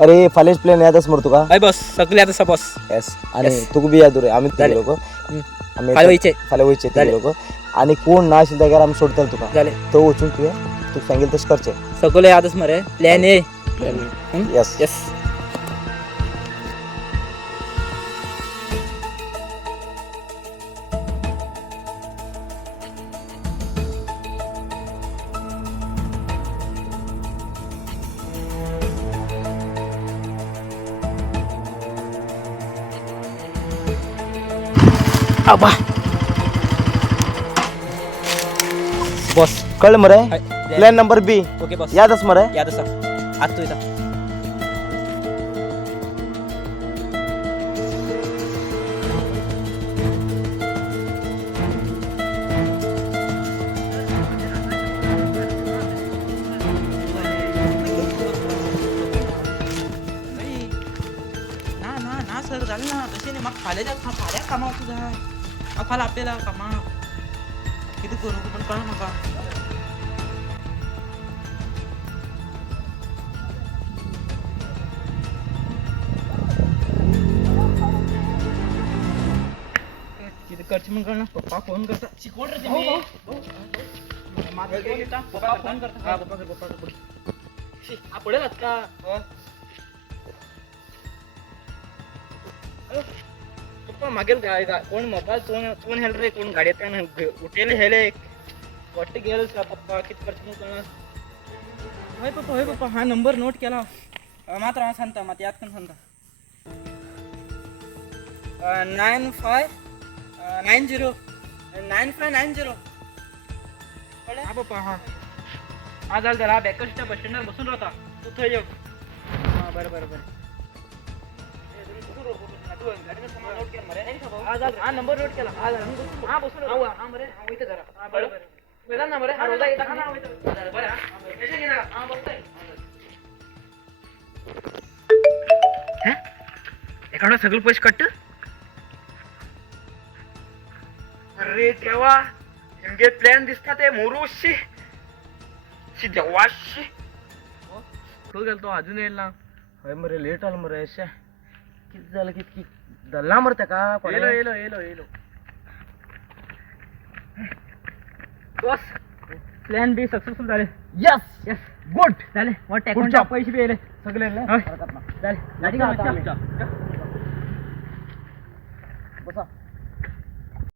अरे फालेज प्लेन यादच मरतो का हय बॉस सगळे आता बॉस येस आणि Yes. तू बी यादू रे आम्ही तिघे झाले. लोक फाले वयचे फाले वयचे झाले. तिघे लोक आणि कोण ना असेल त्या आम्ही सोडताल तुका झाले तो उचून तू सांगेल तसं करचे सगळे यादच मरे प्लॅन ए येस यस आबा बॉस कळलं मरे hi. Plan number B okay boss यादच मरे यादच आज तू इथं ना सर झालं ना तसे नाही मग फाल्या कामावर तुझा फाल आपल्याला कामा किती करू पण कळ नका किती करची मग कळणार पप्पा फोन करता शिकवण रे तुम्ही पप्पा फोन करता पप्पा पडेल का पप्पा मागेल काय कोण मोबाईल चोन हेल रे कोण गाडीत काय उठेल हेले वाटते गेल का पप्पा किती खर्च मग करणार होय पप्पा हा नंबर नोट केला मात्र हा सांगता मात याद पण सांगता 9590 हा पप्पा हा हा झालं त्याला बॅकस्टच्या बस स्टँडवर बसून राहता तू थंय ये हा बरं हा नंबर नोट केला हा बसून हा बरे इथे जरा बरं वेळा ना बरे हा रोजा येता का ना बरं हा पैसे घे ना हा बघतोय एखादा सगळं पैसे कट्ट अरे देवा नेमके प्लॅन दिसतात ते मोरूशी देवाशी तो गेलतो अजून येईल ना होय मरे लेट आलं मरे अशा किती झालं किती दल्ला मरते का yellow boss plan be successful झाले यस गुड झाले Good job. पैसे बी येले सगळे झाले गाडी